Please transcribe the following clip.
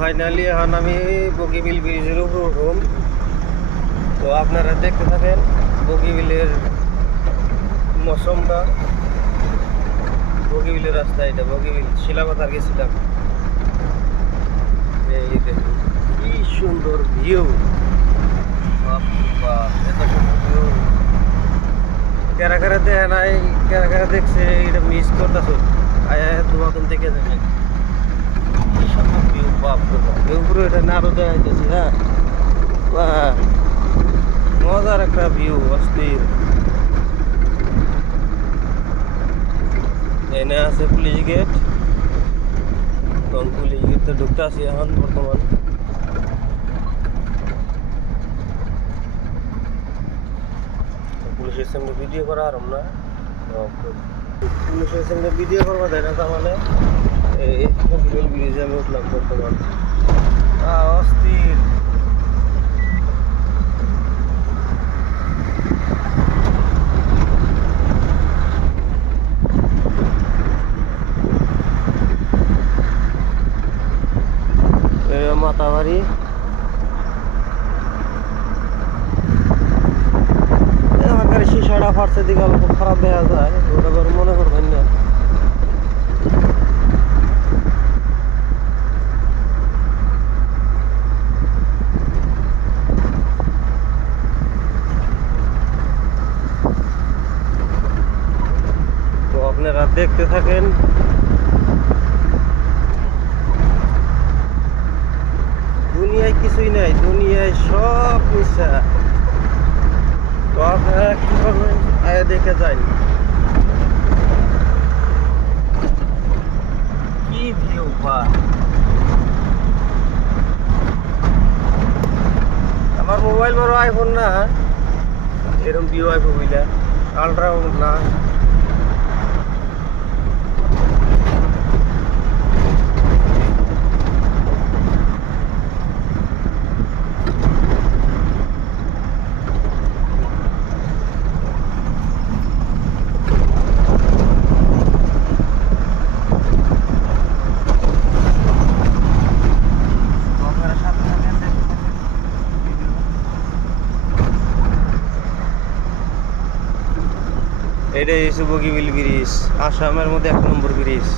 ফাইনালি এখন আমি বগিবিল ব্রিজের উপর উঠুন। তো আপনারা দেখতে থাকেন বগিবিলের মৌসুমটা। বগিবিলের রাস্তা এটা, বগিবিল শিলাবাতার গেছিলাম। এই দেখুন কি সুন্দর ভিউ, এত সুন্দর ভিউ কারা কারা দেখে নাই, কারা কারা দেখছে এটা মিস করতেছ। আয়া তোমাকে দেখে দেখেন কি সুন্দর ভিউ, বাপ ভিউ পুরো এটা না আরো দেখাইতেছি। হ্যাঁ, মজার একটা ভিউ, অস্থির। এনে আছে পুলিশ গেট, তখন পুলিশ গেটে ঢুকতে আসি এখন বর্তমান। পুলিশের সঙ্গে ভিডিও করা আর না, পুলিশের সঙ্গে ভিডিও করবা দেয় না। তার মানে এই ব্রিজে আমি উঠলাম বর্তমান। অস্থির। মাতাবাড়ি আমার গাড়ি শিশাটা ফাটছে দিকে অল্প খারাপ দেখা যায়, ওটা করে মনে করবেন না। তো আপনারা দেখতে থাকেন। দুনিয়ায় কিছুই নাই, দুনিয়ায় সব মিশা। তো আপনারা কি করবেন, আয়া দেখে যান কি ভিউ। আমার মোবাইল বড় আইফোন না, এরকম ভিউ আইফোন বুঝলা, আলট্রা না। এটাই হচ্ছে বগিবিল ব্রিজ, আসামের মধ্যে 1 নম্বর ব্রিজ।